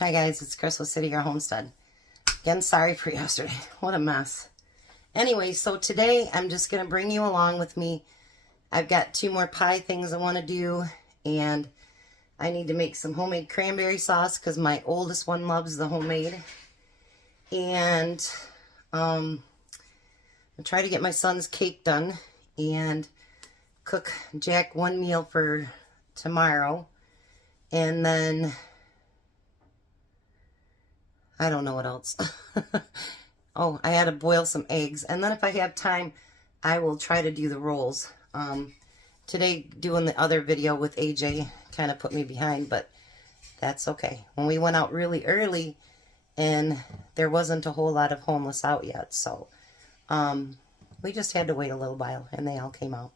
Hi guys, it's Crystal City, your homestead. Again, sorry for yesterday. What a mess. Anyway, so today I'm just going to bring you along with me. I've got 2 more pie things I want to do, and I need to make some homemade cranberry sauce because my oldest one loves the homemade. And I'll try to get my son's cake done and cook Jack 1 meal for tomorrow. And then I don't know what else. Oh, I had to boil some eggs. And then if I have time, I will try to do the rolls. Today, doing the other video with AJ kind of put me behind, but that's okay. When we went out really early, and there wasn't a whole lot of homeless out yet, so we just had to wait a little while, and they all came out.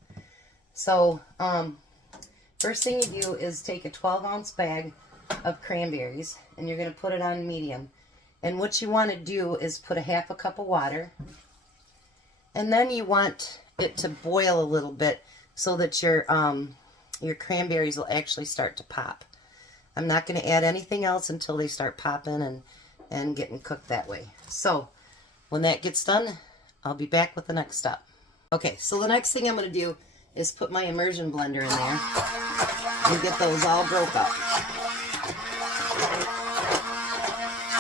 So, first thing you do is take a 12-ounce bag of cranberries, and you're going to put it on medium. And what you want to do is put a 1/2 cup of water, and then you want it to boil a little bit so that your cranberries will actually start to pop. I'm not going to add anything else until they start popping and getting cooked that way. So when that gets done, I'll be back with the next step. Okay, so the next thing I'm going to do is put my immersion blender in there and get those all broke up,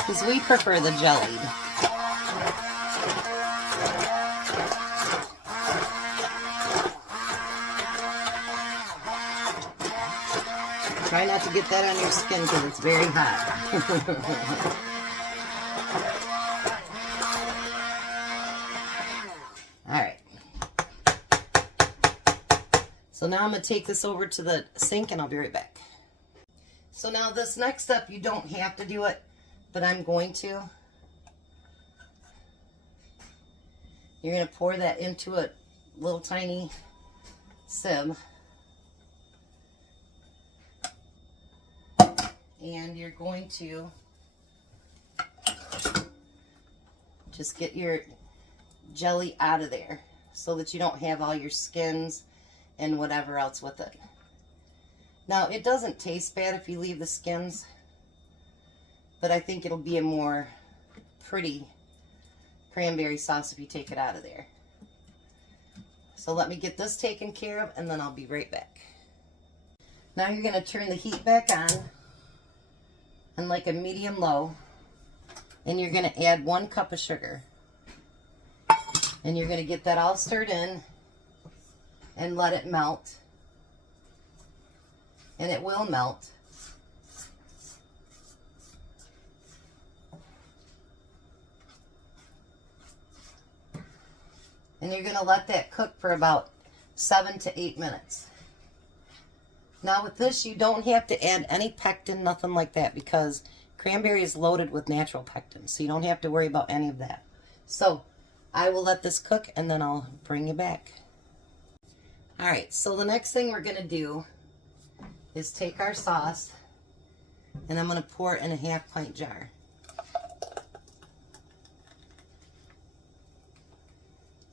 because we prefer the jellied. Try not to get that on your skin because it's very hot. Alright. So now I'm going to take this over to the sink and I'll be right back. So now this next step, you don't have to do it, but I'm going to. You're going to pour that into a little tiny sieve. And you're going to just get your jelly out of there so that you don't have all your skins and whatever else with it. Now, it doesn't taste bad if you leave the skins, but I think it'll be a more pretty cranberry sauce if you take it out of there. So let me get this taken care of, and then I'll be right back. Now you're going to turn the heat back on like a medium low, and you're going to add 1 cup of sugar. And you're going to get that all stirred in and let it melt. And it will melt. And you're going to let that cook for about 7 to 8 minutes. Now with this, you don't have to add any pectin, nothing like that, because cranberry is loaded with natural pectin, so you don't have to worry about any of that. So I will let this cook and then I'll bring you back. Alright, so the next thing we're going to do is take our sauce, and I'm going to pour it in a 1/2 pint jar.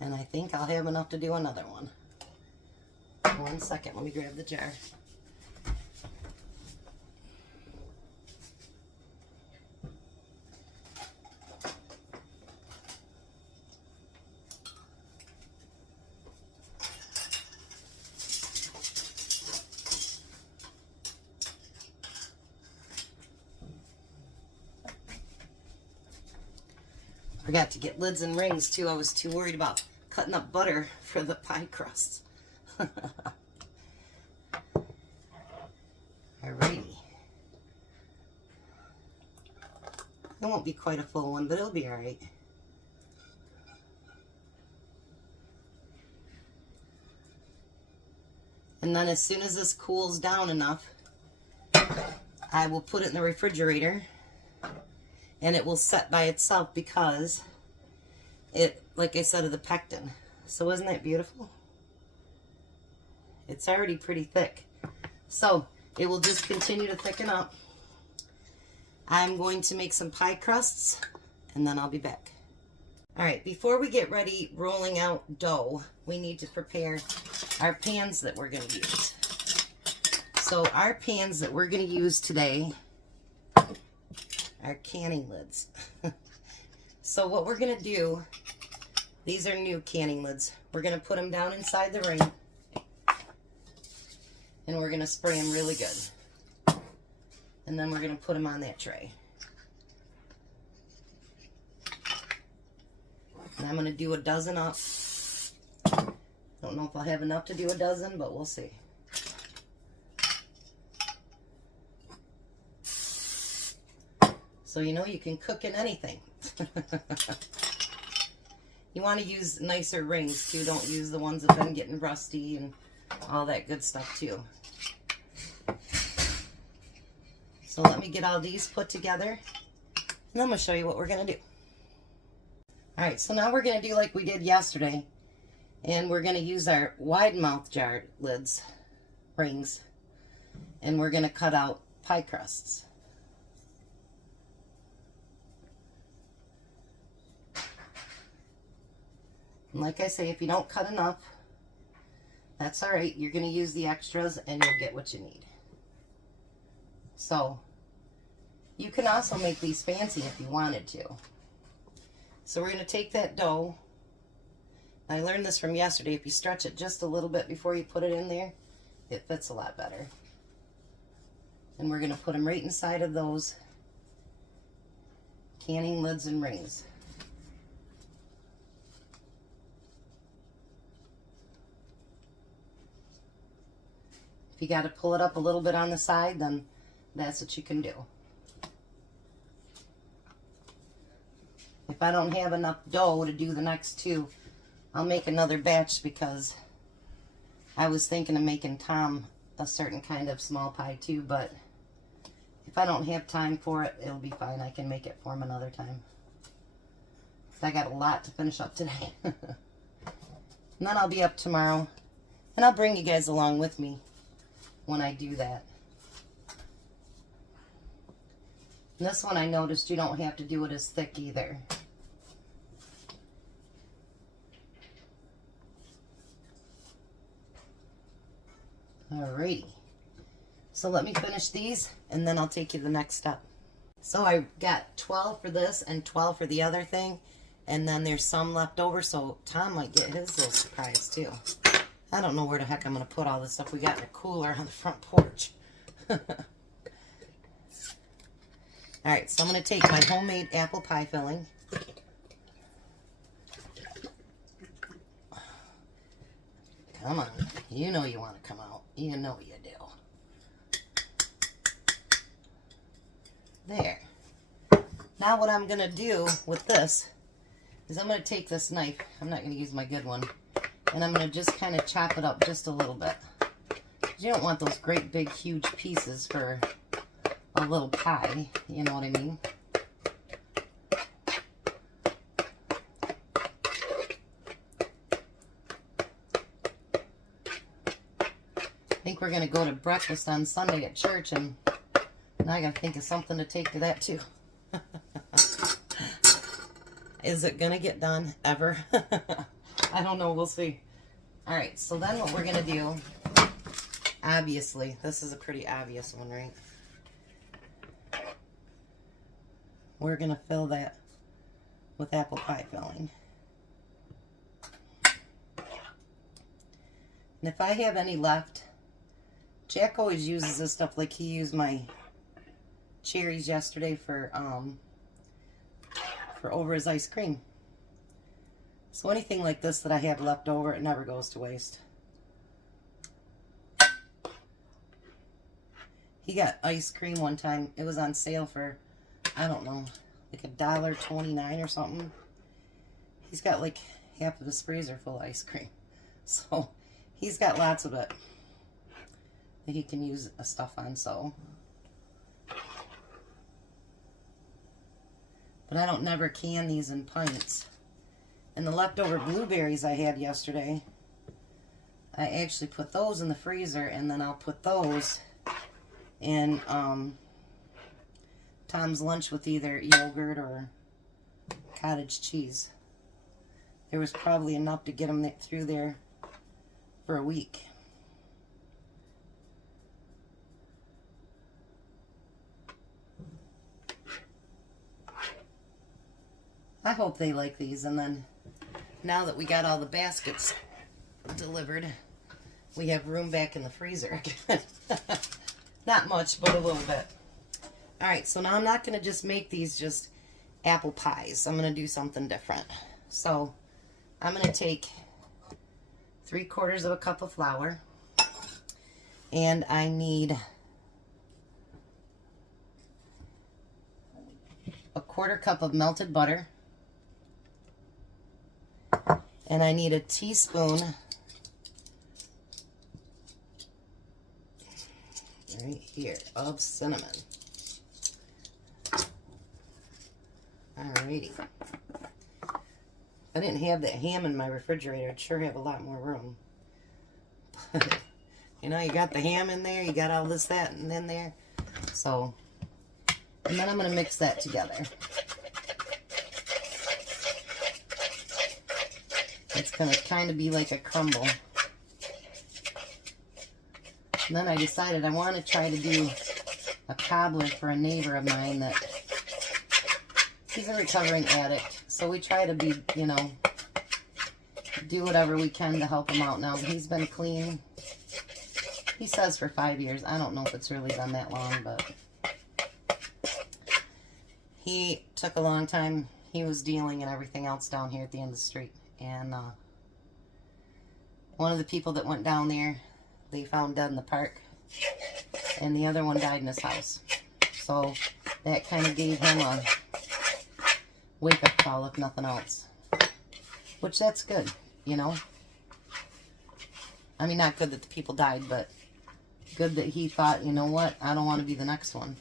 And I think I'll have enough to do another one. 1 second, let me grab the jar. Forgot to get lids and rings too. I was too worried about cutting up butter for the pie crusts. Alrighty. It won't be quite a full one, but it'll be alright. And then as soon as this cools down enough, I will put it in the refrigerator, and it will set by itself because it, like I said, of the pectin. So isn't that beautiful? It's already pretty thick. So it will just continue to thicken up. I'm going to make some pie crusts, and then I'll be back. All right, before we get ready rolling out dough, we need to prepare our pans that we're going to use. So our pans that we're going to use today our canning lids. So what we're going to do, these are new canning lids. We're going to put them down inside the ring, and we're going to spray them really good. And then we're going to put them on that tray. And I'm going to do a dozen up. Don't know if I'll have enough to do a dozen, but we'll see. So you know you can cook in anything. You want to use nicer rings too. Don't use the ones that have been getting rusty and all that good stuff too. So let me get all these put together, and I'm going to show you what we're going to do. Alright, so now we're going to do like we did yesterday, and we're going to use our wide mouth jar lids, rings, and we're going to cut out pie crusts. And like I say, if you don't cut enough, that's alright. You're going to use the extras and you'll get what you need. So, you can also make these fancy if you wanted to. So we're going to take that dough. I learned this from yesterday. If you stretch it just a little bit before you put it in there, it fits a lot better. And we're going to put them right inside of those canning lids and rings. If you got to pull it up a little bit on the side, then that's what you can do. If I don't have enough dough to do the next two, I'll make another batch, because I was thinking of making Tom a certain kind of small pie too, but if I don't have time for it, it'll be fine. I can make it for him another time. I got a lot to finish up today. And then I'll be up tomorrow, and I'll bring you guys along with me when I do that. And this one I noticed you don't have to do it as thick either. Alrighty. So let me finish these, and then I'll take you to the next step. So I got 12 for this and 12 for the other thing, and then there's some left over, so Tom might get his little surprise too. I don't know where the heck I'm going to put all this stuff we got in a cooler on the front porch. Alright, so I'm going to take my homemade apple pie filling. Come on. You know you want to come out. You know you do. There. Now what I'm going to do with this is I'm going to take this knife. I'm not going to use my good one. And I'm going to just kind of chop it up just a little bit. You don't want those great big huge pieces for a little pie. You know what I mean? I think we're going to go to breakfast on Sunday at church, and now I got to think of something to take to that too. Is it going to get done ever? I don't know. We'll see. Alright, so then what we're going to do, obviously, this is a pretty obvious one, right? We're going to fill that with apple pie filling. And if I have any left, Jack always uses this stuff, like he used my cherries yesterday for over his ice cream. So anything like this that I have left over, it never goes to waste. He got ice cream one time. It was on sale for, I don't know, like $1.29 or something. He's got like half of his freezer full of ice cream. So he's got lots of it that he can use stuff on, so. But I don't never can these in pints. And the leftover blueberries I had yesterday, I actually put those in the freezer, and then I'll put those in Tom's lunch with either yogurt or cottage cheese. There was probably enough to get them through there for a week. I hope they like these. And then now that we got all the baskets delivered, we have room back in the freezer again. Not much, but a little bit. All right, so now I'm not going to just make these just apple pies. I'm going to do something different. So I'm going to take 3/4 cup of flour, and I need 1/4 cup of melted butter, and I need a teaspoon right here of cinnamon. Alrighty. If I didn't have that ham in my refrigerator, I'd sure have a lot more room. You know, you got the ham in there, you got all this, that, and in there. So, and then I'm going to mix that together. It's going to kind of be like a crumble. And then I decided I want to try to do a cobbler for a neighbor of mine that he's a recovering addict. So we try to be, you know, do whatever we can to help him out now. He's been clean, he says, for 5 years. I don't know if it's really been that long, but he took a long time. He was dealing and everything else down here at the end of the street. And one of the people that went down there, they found dead in the park. And the other one died in his house. So that kind of gave him a wake-up call, if nothing else. Which, that's good, you know. I mean, not good that the people died, but good that he thought, you know what, I don't want to be the next one.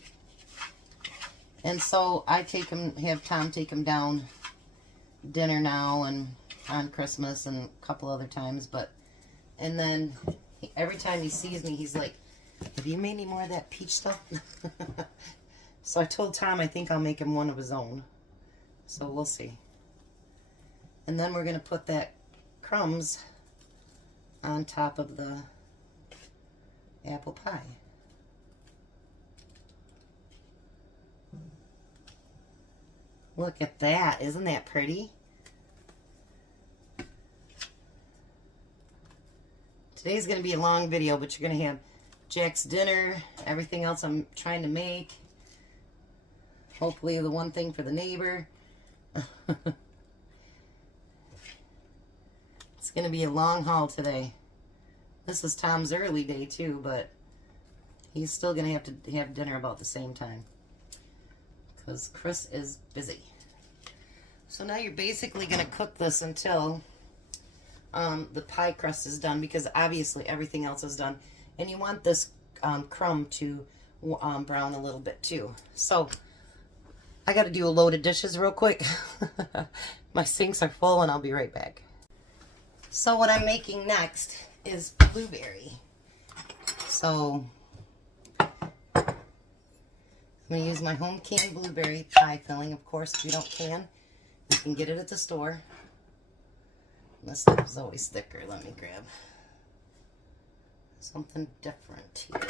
And so I have Tom take him down dinner now and on Christmas and a couple other times. And then every time he sees me, he's like, have you made any more of that peach stuff? So I told Tom I think I'll make him one of his own. So we'll see. And then we're going to put that crumbs on top of the apple pie. Look at that. Isn't that pretty? Today's going to be a long video, but you're going to have Jack's dinner, everything else I'm trying to make. Hopefully the one thing for the neighbor. It's going to be a long haul today. This is Tom's early day too, but he's still going to have to have dinner about the same time because Chris is busy. So now you're basically going to cook this until the pie crust is done, because obviously everything else is done. And you want this crumb to brown a little bit too. So I got to do a load of dishes real quick. My sinks are full and I'll be right back. So what I'm making next is blueberry. So I'm going to use my home canned blueberry pie filling. Of course, if you don't can, you can get it at the store. And this stuff is always thicker. Let me grab something different here.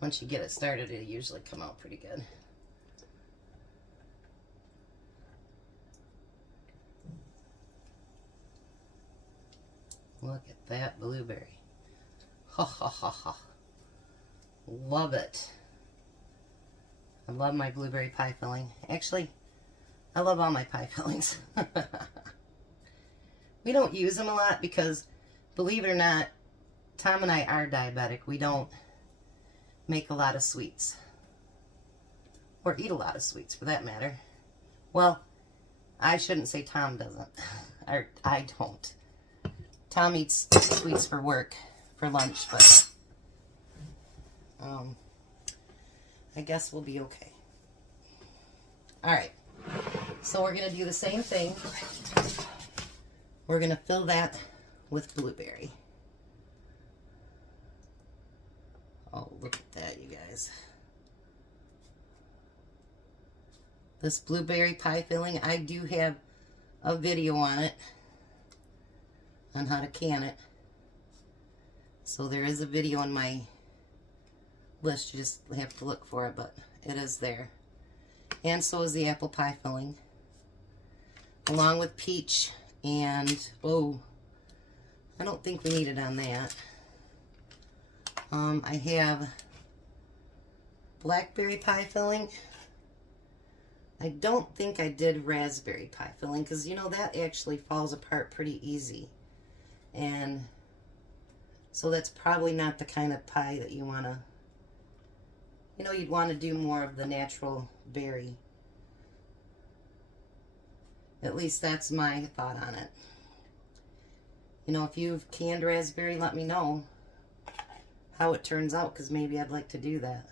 Once you get it started, it'll usually come out pretty good. Look at that blueberry. Ha ha ha ha. Love it. I love my blueberry pie filling. Actually, I love all my pie fillings. We don't use them a lot because, believe it or not, Tom and I are diabetic. We don't make a lot of sweets. Or eat a lot of sweets, for that matter. Well, I shouldn't say Tom doesn't. Or I don't. Tom eats sweets for work, for lunch, but I guess we'll be okay. Alright, so we're going to do the same thing. We're going to fill that with blueberry. Oh, look at that, you guys. This blueberry pie filling, I do have a video on it, on how to can it. So there is a video on my list. You just have to look for it, but it is there. And so is the apple pie filling, along with peach and, oh, I don't think we need it on that. I have blackberry pie filling. I don't think I did raspberry pie filling because, you know, that actually falls apart pretty easy. And so that's probably not the kind of pie that you want to, you know, you'd want to do more of the natural berry. At least that's my thought on it. You know, if you've canned raspberry, let me know how it turns out, because maybe I'd like to do that.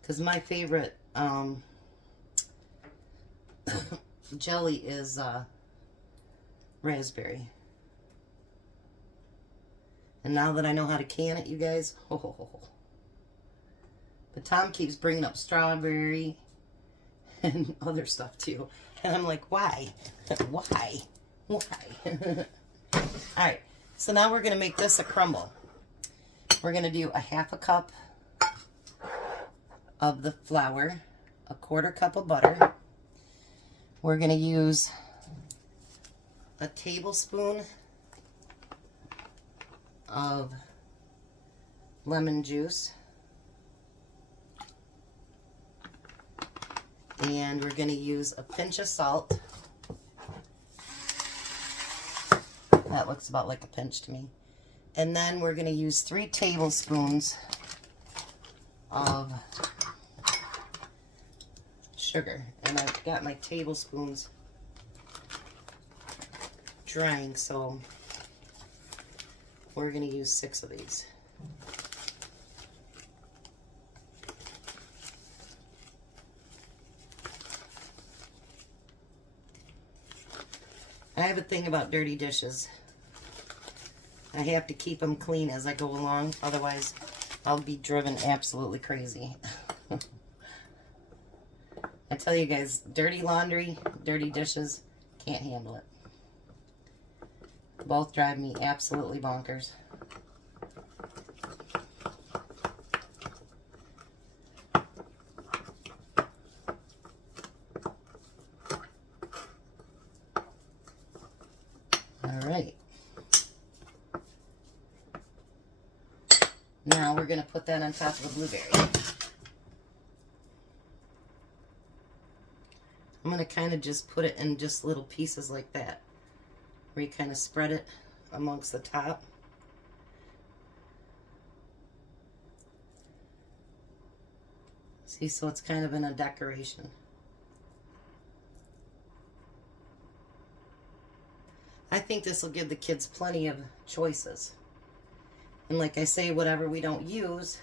Because my favorite jelly is raspberry. And now that I know how to can it, you guys, But Tom keeps bringing up strawberry and other stuff too. And I'm like, why? Why? Why? Alright, so now we're going to make this a crumble. We're going to do a 1/2 cup of the flour, a 1/4 cup of butter. We're going to use a tablespoon of lemon juice. And we're going to use a pinch of salt. That looks about like a pinch to me. And then we're going to use 3 tablespoons of sugar. And I've got my tablespoons drying, so we're going to use 6 of these. I have a thing about dirty dishes. I have to keep them clean as I go along, otherwise I'll be driven absolutely crazy. I tell you guys, dirty laundry, dirty dishes, can't handle it. Both drive me absolutely bonkers. Alright. Now we're going to put that on top of the blueberry. I'm going to kind of just put it in just little pieces like that, where you kind of spread it amongst the top. See, so it's kind of in a decoration. I think this will give the kids plenty of choices. And like I say, whatever we don't use,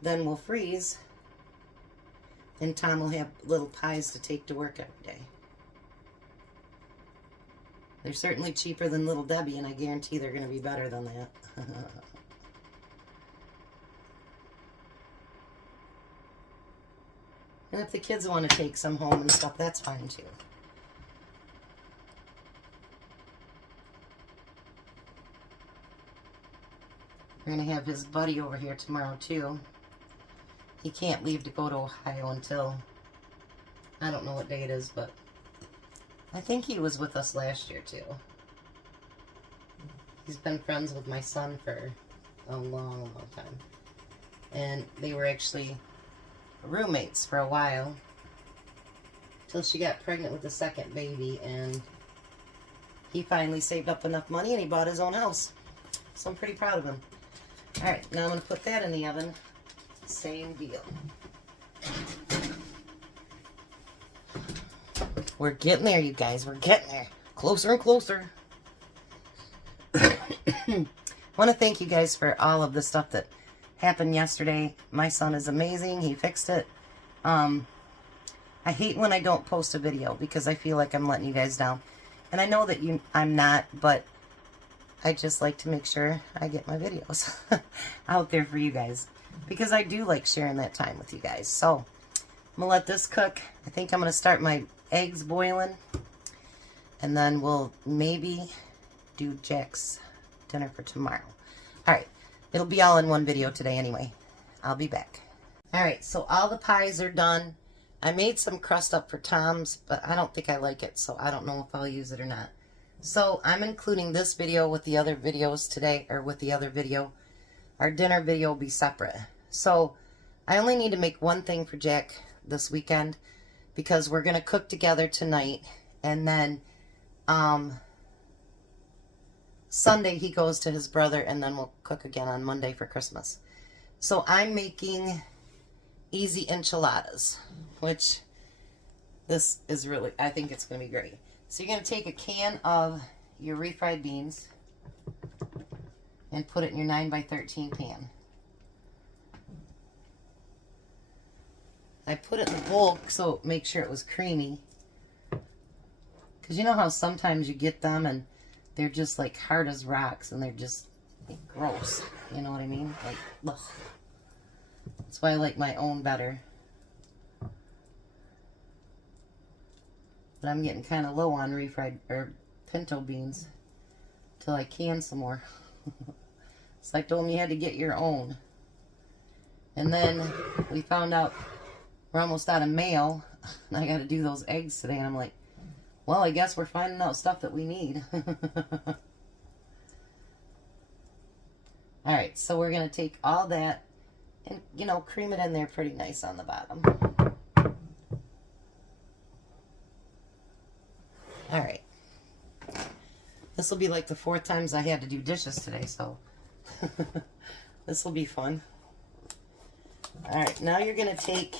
then we'll freeze. And Tom will have little pies to take to work every day. They're certainly cheaper than Little Debbie, and I guarantee they're going to be better than that. And if the kids want to take some home and stuff, that's fine too. We're going to have his buddy over here tomorrow too. He can't leave to go to Ohio until, I don't know what day it is, but I think he was with us last year too. He's been friends with my son for a long, long time. And they were actually roommates for a while, till she got pregnant with the second baby, and he finally saved up enough money and he bought his own house. So I'm pretty proud of him. Alright, now I'm going to put that in the oven. Same deal. We're getting there, you guys. We're getting there. Closer and closer. I want to thank you guys for all of the stuff that happened yesterday. My son is amazing. He fixed it. I hate when I don't post a video because I feel like I'm letting you guys down. And I know that I'm not, but I just like to make sure I get my videos out there for you guys, because I do like sharing that time with you guys. So I'm going to let this cook. I think I'm going to start my eggs boiling, and then we'll maybe do Jack's dinner for tomorrow. Alright, it'll be all in one video today anyway. I'll be back. Alright, so all the pies are done. I made some crust up for Tom's, but I don't think I like it, so I don't know if I'll use it or not. So I'm including this video with the other videos today, or with the other video. Our dinner video will be separate. So I only need to make one thing for Jack this weekend, because we're going to cook together tonight, and then Sunday he goes to his brother, and then we'll cook again on Monday for Christmas. So I'm making easy enchiladas, which this is really, I think it's going to be great. So you're going to take a can of your refried beans and put it in your 9x13 pan. I put it in the bowl so make sure it was creamy. Because you know how sometimes you get them and they're just like hard as rocks and they're just like gross. You know what I mean? Like, ugh. That's why I like my own better. But I'm getting kind of low on refried or pinto beans till I can some more. So I told him you had to get your own. And then we found out we're almost out of mail, and I got to do those eggs today, and I'm like, well, I guess we're finding out stuff that we need. Alright, so we're going to take all that and, you know, cream it in there pretty nice on the bottom. Alright. This will be like the 4th times I had to do dishes today, so this will be fun. Alright, now you're going to take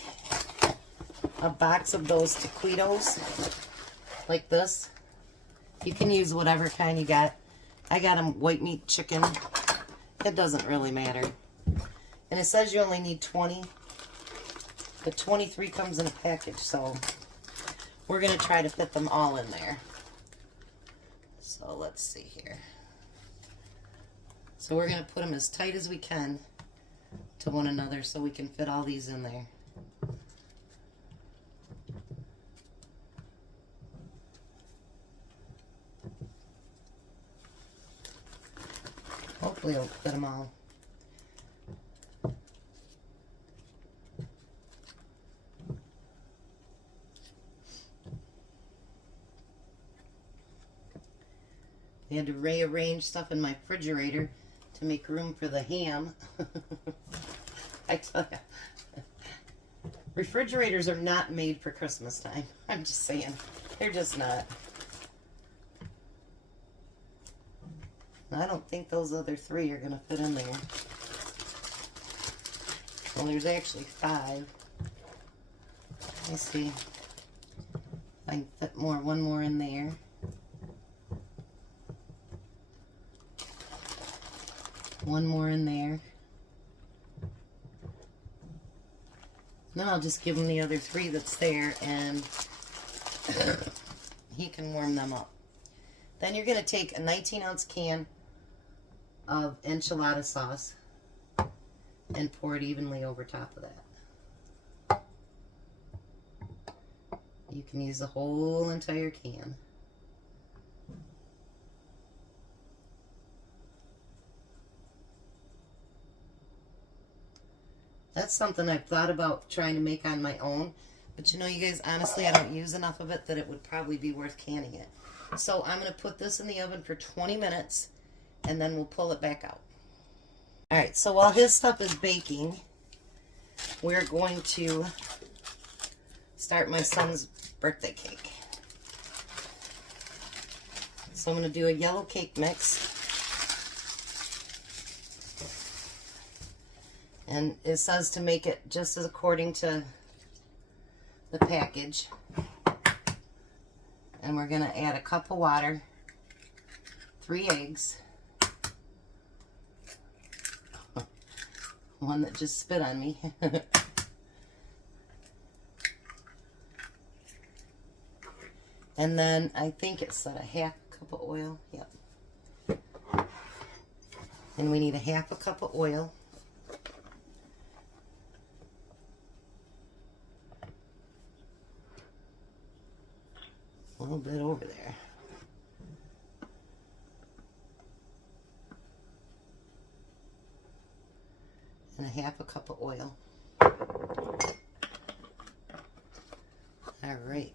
a box of those taquitos, like this. You can use whatever kind you got. I got them white meat chicken. It doesn't really matter. And it says you only need 20, but 23 comes in a package, so we're going to try to fit them all in there. So let's see here. So we're going to put them as tight as we can to one another so we can fit all these in there. Hopefully it'll fit them all. I had to rearrange stuff in my refrigerator to make room for the ham. I tell you, refrigerators are not made for Christmas time. I'm just saying. They're just not. I don't think those other 3 are going to fit in there. Well, there's actually 5. Let's see. I can fit more. One more in there. One more in there. Then I'll just give him the other 3 that's there, and he can warm them up. Then you're going to take a 19-ounce can of enchilada sauce and pour it evenly over top of that. You can use the whole entire can. That's something I've thought about trying to make on my own. But you know, you guys, honestly, I don't use enough of it that it would probably be worth canning it. So I'm going to put this in the oven for 20 minutes, and then we'll pull it back out. Alright, so while his stuff is baking, we're going to start my son's birthday cake. So I'm going to do a yellow cake mix. And it says to make it just as according to the package. And we're going to add a cup of water, 3 eggs, one that just spit on me, and then I think it said a half cup of oil. Yep. And we need a half a cup of oil. A little bit over there. 1/2 cup of oil. All right.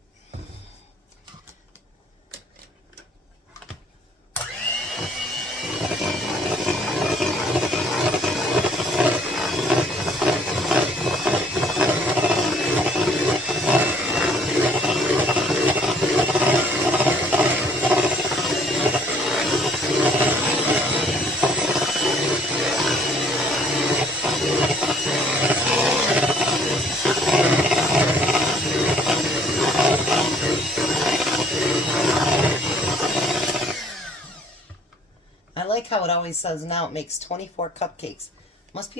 I like how it always says now it makes 24 cupcakes. Must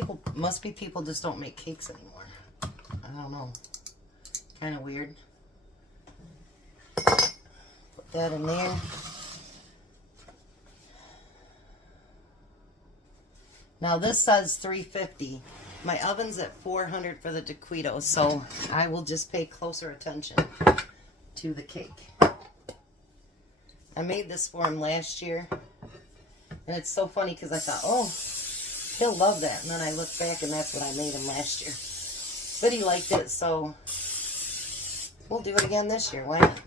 be people just don't make cakes anymore. I don't know. Kind of weird. Put that in there. Now this says 350. My oven's at 400 for the taquitos, so I will just pay closer attention to the cake. I made this for him last year, and it's so funny because I thought, oh, he'll love that. And then I looked back, and that's what I made him last year. But he liked it, so we'll do it again this year. Why not?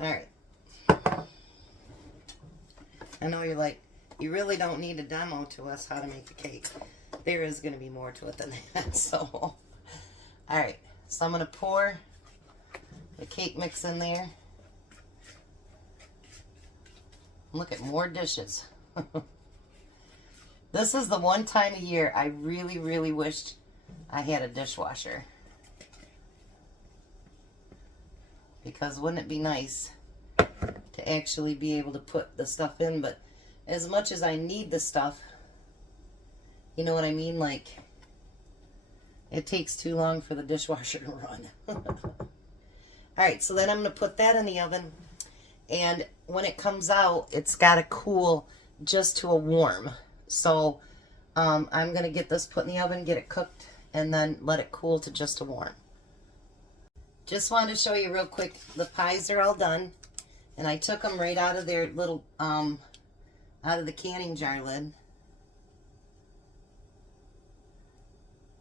All right. I know you're like, you really don't need a demo to us how to make a cake. There is going to be more to it than that. So, all right. So I'm going to pour the cake mix in there. Look at more dishes. This is the one time a year I really, really wished I had a dishwasher. Because wouldn't it be nice to actually be able to put the stuff in? But as much as I need the stuff, you know what I mean? Like, it takes too long for the dishwasher to run. Alright, so then I'm going to put that in the oven. And when it comes out, it's got to cool just to a warm. So I'm going to get this put in the oven, get it cooked, and then let it cool to just a warm. Just wanted to show you real quick, the pies are all done. And I took them right out of their little, out of the canning jar lid.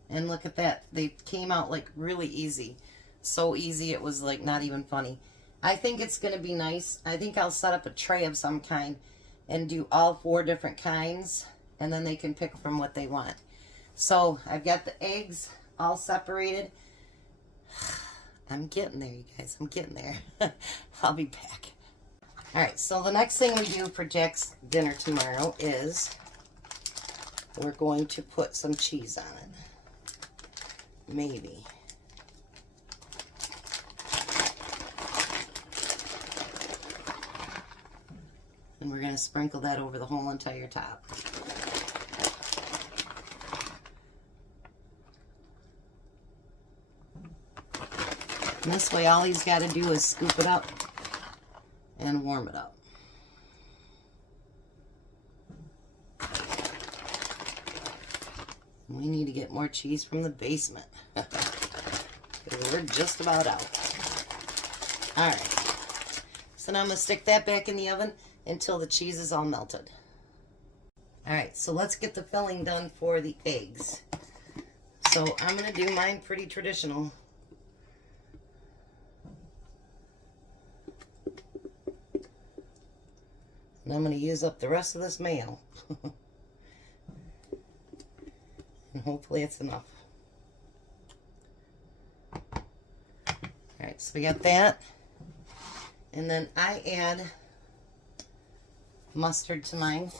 And look at that. They came out like really easy. So easy it was like not even funny. I think it's going to be nice. I think I'll set up a tray of some kind and do all 4 different kinds. And then they can pick from what they want. So I've got the eggs all separated. I'm getting there, you guys. I'm getting there. I'll be back. Alright, so the next thing we do for Jack's dinner tomorrow is we're going to put some cheese on it. Maybe. And we're going to sprinkle that over the whole entire top. And this way all he's got to do is scoop it up and warm it up. We need to get more cheese from the basement. We're just about out. Alright. So now I'm going to stick that back in the oven until the cheese is all melted. Alright, so let's get the filling done for the eggs. So I'm going to do mine pretty traditional. And I'm going to use up the rest of this mayo. And hopefully it's enough. Alright, so we got that. And then I add mustard to mine.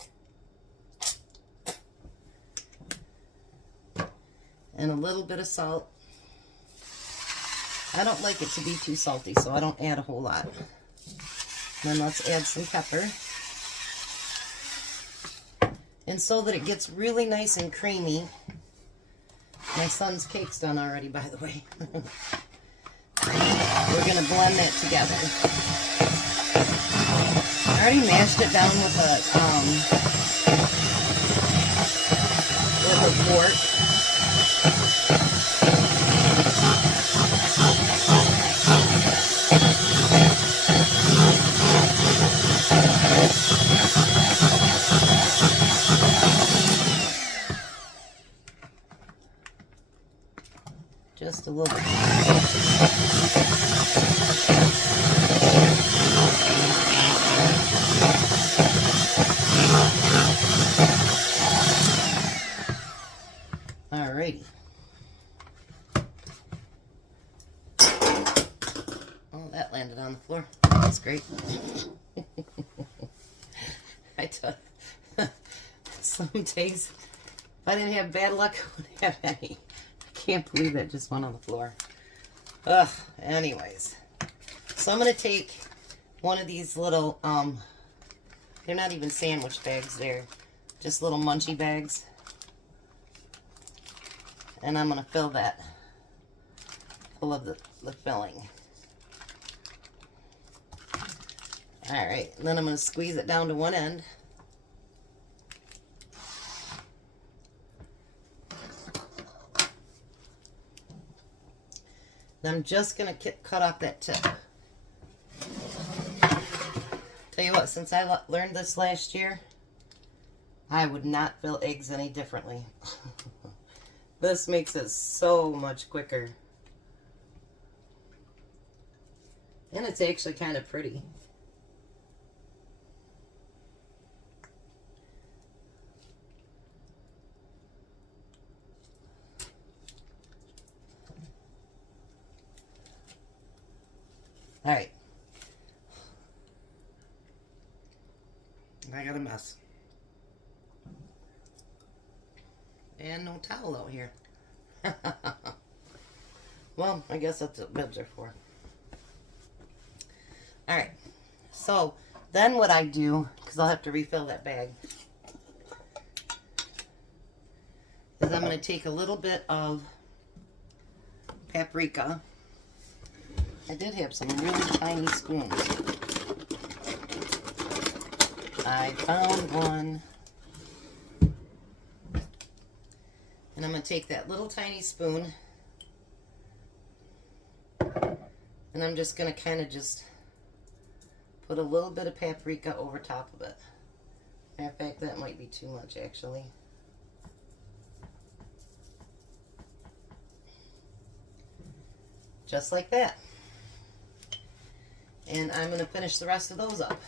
And a little bit of salt. I don't like it to be too salty, so I don't add a whole lot. Then let's add some pepper. And so that it gets really nice and creamy. My son's cake's done already, by the way. We're going to blend that together. I already mashed it down with a fork. Just a little bit. Alrighty. Oh, that landed on the floor. That's great. I tell you, some days, if I didn't have bad luck, I wouldn't have any. I can't believe that just went on the floor. Ugh, anyways. So I'm going to take one of these little, they're not even sandwich bags, they're just little munchie bags. And I'm going to fill that full of the filling. Alright, and then I'm going to squeeze it down to one end. Then I'm just going to cut off that tip. Tell you what, since I learned this last year, I would not fill eggs any differently. This makes it so much quicker. And it's actually kind of pretty. All right. I got a mess. And no towel out here. Well, I guess that's what bibs are for. Alright. So, then what I do, because I'll have to refill that bag, is I'm going to take a little bit of paprika. I did have some really tiny spoons. I found one. And I'm going to take that little tiny spoon. And I'm just going to kind of just put a little bit of paprika over top of it. Matter of fact, that might be too much actually. Just like that. And I'm going to finish the rest of those up.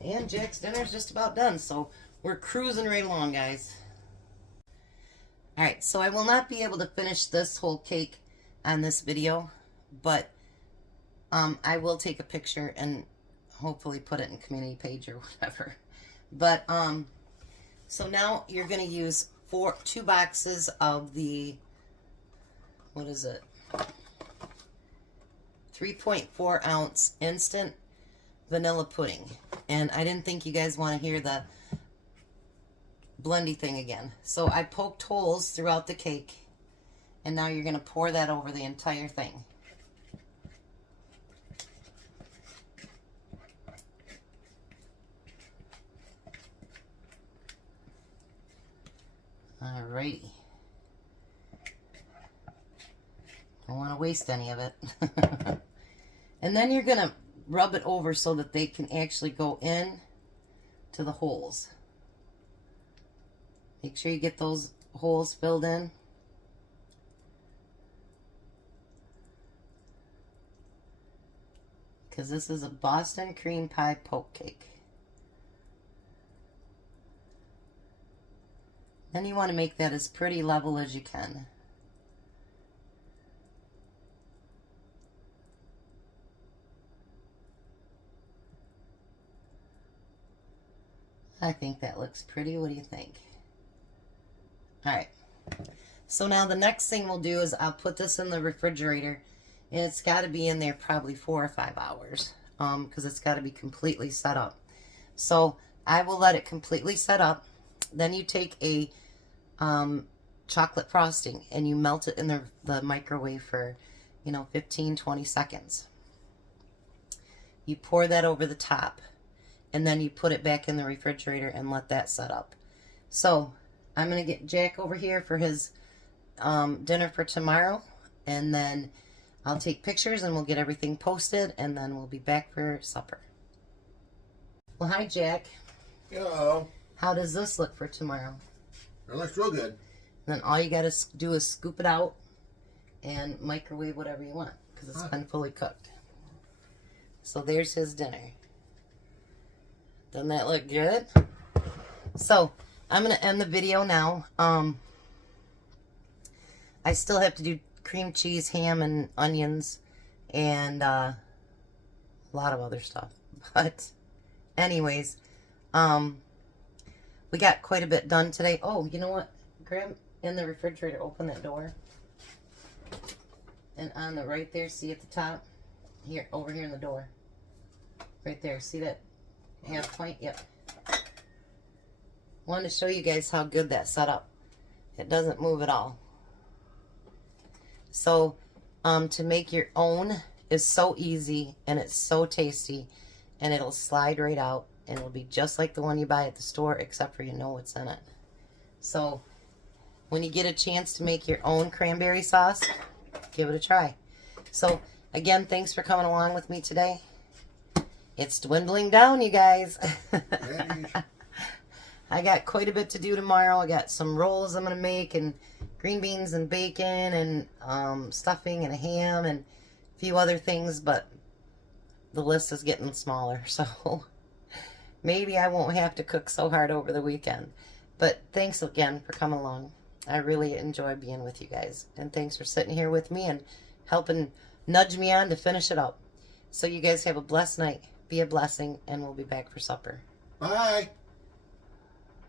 And Jack's dinner's just about done, so we're cruising right along, guys. Alright, so I will not be able to finish this whole cake on this video, but I will take a picture and hopefully put it in community page or whatever. But, so now you're going to use 2 boxes of the, what is it? 3.4 ounce instant vanilla pudding. And I didn't think you guys want to hear the blendy thing again. So I poked holes throughout the cake, and now you're going to pour that over the entire thing. Alrighty. Don't want to waste any of it. And then you're going to rub it over so that they can actually go in to the holes. Make sure you get those holes filled in. Because this is a Boston cream pie poke cake. Then you want to make that as pretty level as you can. I think that looks pretty. What do you think? Alright. So now the next thing we'll do is I'll put this in the refrigerator, and it's got to be in there probably 4 or 5 hours because it's got to be completely set up. So I will let it completely set up. Then you take a chocolate frosting and you melt it in the microwave for, 15-20 seconds. You pour that over the top, and then you put it back in the refrigerator and let that set up. So I'm going to get Jack over here for his dinner for tomorrow, and then I'll take pictures and we'll get everything posted, and then we'll be back for supper. Well, hi Jack. Hello. How does this look for tomorrow? It looks real good. And then all you got to do is scoop it out and microwave whatever you want because it's been fully cooked. So there's his dinner. Doesn't that look good? So I'm going to end the video now. I still have to do cream cheese, ham, and onions, and a lot of other stuff. But anyways, we got quite a bit done today. Oh, you know what? Grab in the refrigerator, open that door. And on the right there, see at the top? Here, over here in the door. Right there, see that half point? Yep. Wanted to show you guys how good that set up. It doesn't move at all. So, to make your own is so easy, and it's so tasty, and it'll slide right out, and it'll be just like the one you buy at the store, except for you know what's in it. So, when you get a chance to make your own cranberry sauce, give it a try. So, again, thanks for coming along with me today. It's dwindling down, you guys. I got quite a bit to do tomorrow. I got some rolls I'm going to make, and green beans and bacon, and stuffing and a ham, and a few other things, but the list is getting smaller, so maybe I won't have to cook so hard over the weekend. But thanks again for coming along. I really enjoy being with you guys, and thanks for sitting here with me and helping nudge me on to finish it up. So you guys have a blessed night. Be a blessing, and we'll be back for supper. Bye.